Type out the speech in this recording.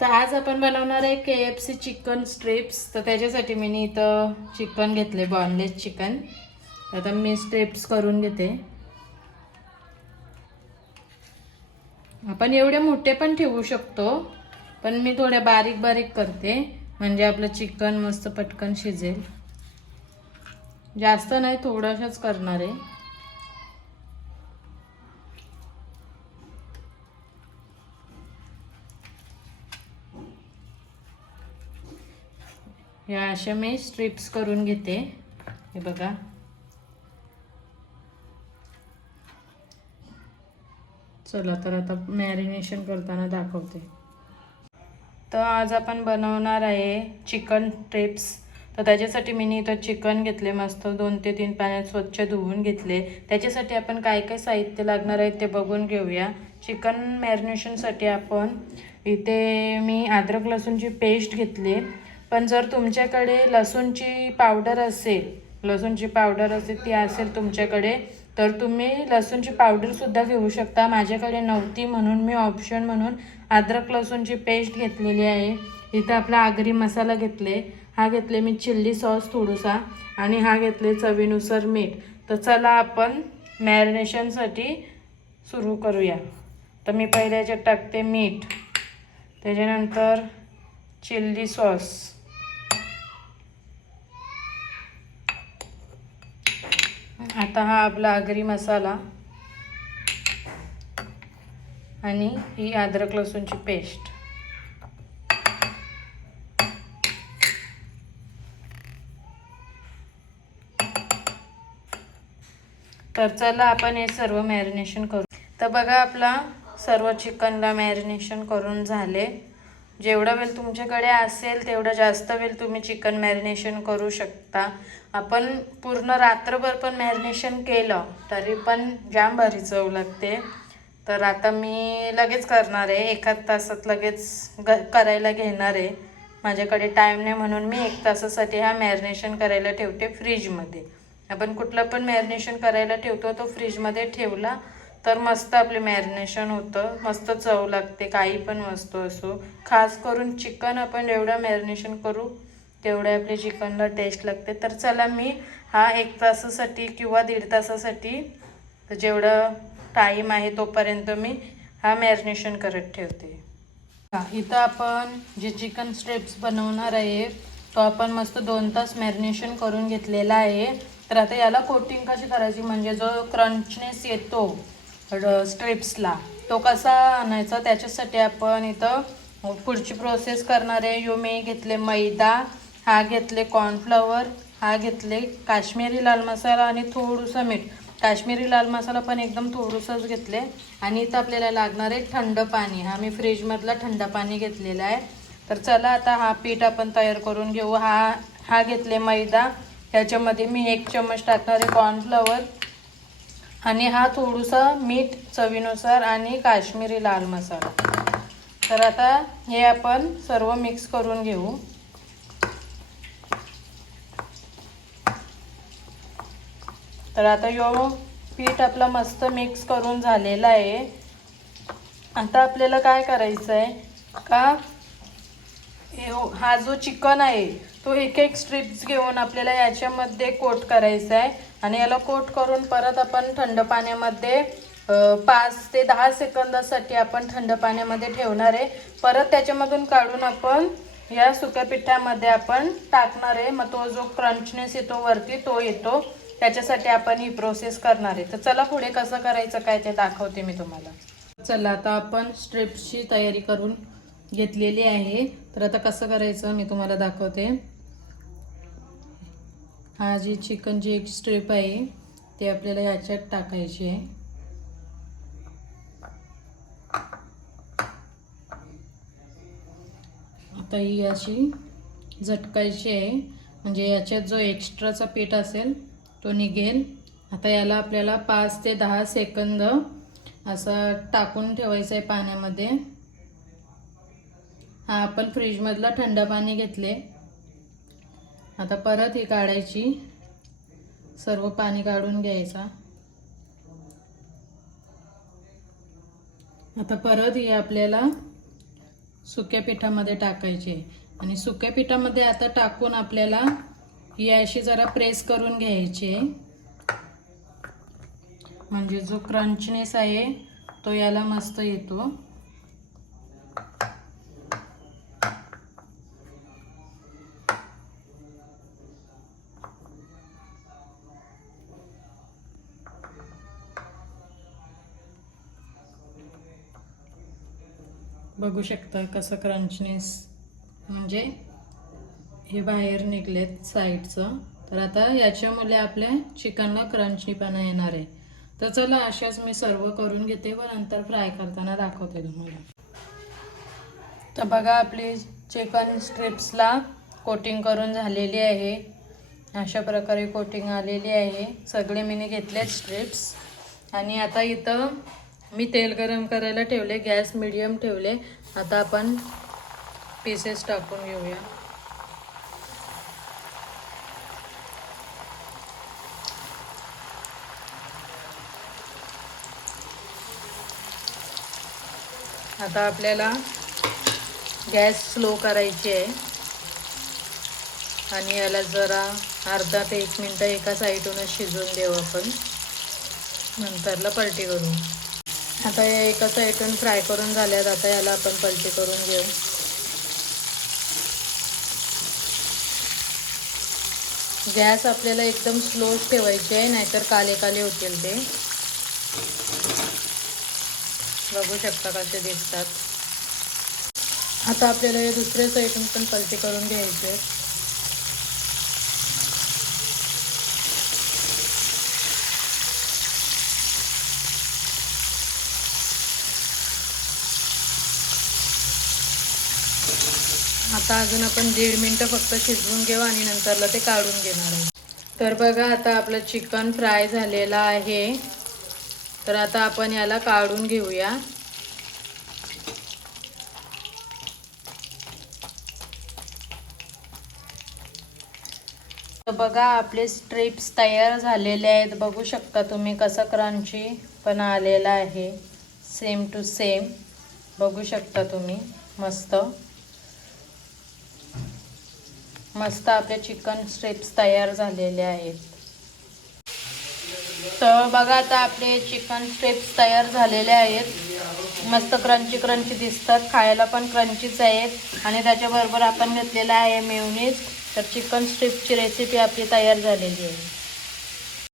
तर आज आपण बनवणार आहे KFC चिकन स्ट्रिप्स। तर त्याच्यासाठी मी इथं चिकन घेतले, बॉनलेस चिकन। आता मी स्ट्रिप्स करून घेते। आपण एवढे मोठे पण ठेवू शकतो, पण मी थोडे बारीक बारीक करते म्हणजे आपलं चिकन मस्त पटकन शिजेल। जास्त नाही, थोडंसंच करणार आहे। या अशा मी स्ट्रिप्स करून घेते। हे बघा, चला तर आता मॅरिनेशन करताना दाखवते। तर आज आपण बनवणार आहे चिकन स्ट्रिप्स। तर त्याच्यासाठी मी इथं चिकन घेतले, मस्त 2 ते 3 पाण्यात स्वच्छ धुवून घेतले। त्याच्यासाठी आपण काय काय साहित्य लागणार आहे ते बघून घेऊया। चिकन मॅरिनेशनसाठी आपण इथे मी अद्रक लसूणची पेस्ट घेतली, पण जर तुमच्याकडे लसूणची पावडर असेल ती असेल तुमच्याकडे, तर तुम्ही लसूणची पावडरसुद्धा घेऊ शकता। माझ्याकडे नव्हती म्हणून मी ऑप्शन म्हणून अद्रक लसूणची पेस्ट घेतलेली आहे। इथं आपला आगरी मसाला घेतले, हा घेतले मी चिल्ली सॉस थोडासा, आणि हा घेतले चवीनुसार मीठ। तर चला आपण मॅरिनेशनसाठी सुरू करूया। तर मी पहिले याच्यात टाकते मीठ, त्याच्यानंतर चिल्ली सॉस, आता हा आपला आगरी मसाला, आणि ही अद्रक लसूणची पेस्ट। तर चला आपण हे सर्व मॅरिनेशन करू। तर बघा, आपला सर्व चिकनला मॅरिनेशन करून झाले। जेवढा वेळ तुमच्याकडे असेल तेवढा जास्त वेळ तुम्ही चिकन मॅरिनेशन करू शकता। आपण पूर्ण रात्रभर पण मॅरिनेशन केलं तरी पण जाम भारी चव लागते। तर आता मी लगेच करणार आहे, 1 तासात लगेच करायला घेणार आहे। माझ्याकडे टाईम नाही म्हणून मी 1 तासासाठी हा मॅरिनेशन करायला ठेवते फ्रीजमध्ये। आपण कुठलं पण मॅरिनेशन करायला ठेवतो तो फ्रीजमध्ये ठेवला तर मस्त आपले मॅरिनेशन होतं, मस्त चव लागते। काही पण वस्तू असो, खास करून चिकन आपण जेवढं मॅरिनेशन करू तेवढे आपल्या चिकनला टेस्ट लागते। तर चला मी हा 1 तासासाठी किंवा 1.5 तासासाठी, जेवढं टाईम आहे तोपर्यंत मी हा मॅरिनेशन करत ठेवते। इथं आपण जे चिकन स्ट्रिप्स बनवणार आहे तो आपण मस्त 2 तास मॅरिनेशन करून घेतलेला आहे। तर आता याला कोटिंग कशी करायची, म्हणजे जो क्रंचनेस येतो स्ट्रिप्सला तो कसा आणायचा, त्याच्यासाठी आपण इथं पुढची प्रोसेस करणार आहे। मी घेतले मैदा, हा घेतले कॉर्नफ्लॉवर, हा घेतले काश्मीरी लाल मसाला आणि थोडंसं मीठ। काश्मीरी लाल मसाला पण एकदम थोडंसंच घेतले। आणि इथं आपल्याला लागणार आहे थंड पाणी, हा मी फ्रीजमधला थंड पाणी घेतलेला आहे। तर चला आता हा पीठ आपण तयार करून घेऊ। हा घेतले मैदा, ह्याच्यामध्ये मी 1 चम्मच टाकणार आहे कॉर्नफ्लॉवर, आणि हा थोडंसा मीठ चवीनुसार, आणि काश्मीरी लाल मसाला। तर आता हे आपण सर्व मिक्स करून घेऊ। तर आता यो पीठ आपला मस्त मिक्स करून झालेला आहे। आता आपल्याला काय करायचं आहे का, हा जो चिकन आहे तो 1 स्ट्रिप्स घेऊन आपल्याला याच्यामध्ये कोट करायचा आहे, आणि याला कोट करून परत आपण थंड पाण्यामध्ये 5 ते 10 सेकंदासाठी आपण थंड पाण्यामध्ये ठेवणार आहे। परत त्याच्यामधून काढून आपण या सुक्या पिठामध्ये आपण टाकणार आहे। मग तो जो क्रंचनेस येतो वरती तो येतो, त्याच्यासाठी आपण ही प्रोसेस करणार आहे। तर चला पुढे कसं करायचं काय ते दाखवते मी तुम्हाला। चला आता आपण स्ट्रिप्सची तयारी करून घेतलेली आहे। तर आता कसं करायचं मी तुम्हाला दाखवते। हा जी चिकनची 1 स्ट्रिप आहे ते आपल्याला याच्यात टाकायची आहे। आता ही अशी झटकायची आहे, म्हणजे याच्यात जो एक्स्ट्राचा पीठ असेल तो निघेल। आता याला आपल्याला 5 ते 10 सेकंद असं टाकून ठेवायचं आहे पाण्यामध्ये। हा आपण फ्रीजमधला थंड पाणी घेतले, आता परत ही काढायची, सर्व पाणी काढून घ्यायचा। आता परत ही आपल्याला सुक्या पिठामध्ये टाकायचे आणि सुक्या पिठामध्ये आता टाकून आपल्याला ही अशी जरा प्रेस करून घ्यायची आहे, म्हणजे जो क्रंचनेस आहे तो याला मस्त येतो. बघू शकता कसं क्रंचनेस, म्हणजे हे बाहेर निघलेत साईडचं. तर आता याच्यामुळे आपल्या चिकनला क्रंचीपणा येणार आहे. तर चला अशाच मी सर्व करून घेते व नंतर फ्राय करताना दाखवते तुम्हाला. तर बघा आपली चिकन स्ट्रिप्सला कोटिंग करून झालेली आहे. अशा प्रकारे कोटिंग आलेली आहे. सगळे मी घेतलेत स्ट्रिप्स. आणि आता इथं मी तेल गरम करायला ठेवले, गॅस मीडियम ठेवले. आता आपण पीसेस टाकून घेऊया. आता आपल्याला गॅस स्लो करायची आहे आणि याला जरा अर्धा ते 1 मिनिट एका साईडूनच शिजवून देऊ आपण. नंतरला पलटी करू. आता या एका साईडून फ्राय करून झाल्यात. आता याला आपण पलटी करून घेऊ. गॅस आपल्याला एकदम स्लो ठेवायचे आहे, नाहीतर काले काले होतील ते. बघू शकता कसे दिसतात. आता आपल्याला हे दुसऱ्या साईडून पण पलटी करून घ्यायचे. आता अजून आपण 1.5 मिनिट फक्त शिजवून घेऊ आणि नंतरला ते काढून घेणार आहे. तर बघा आता आपलं चिकन फ्राय झालेलं आहे. तर आता आपण याला काढून घेऊया. तर बघा आपले स्ट्रिप्स तयार झालेले आहेत. बघू शकता तुम्ही कसं क्रंची पण आलेला आहे. सेम टू सेम बघू शकता तुम्ही. मस्त मस्त आपले चिकन स्ट्रिप्स तयार झालेले आहेत. तर बघा आता आपले चिकन स्ट्रिप्स तयार झालेले आहेत. मस्त क्रंची क्रंची दिसतात, खायला पण क्रंचीच आहेत. आणि त्याच्याबरोबर आपण घेतलेला आहे मेयोनीज. तर चिकन स्ट्रिप्सची रेसिपी आपली तयार झालेली आहे.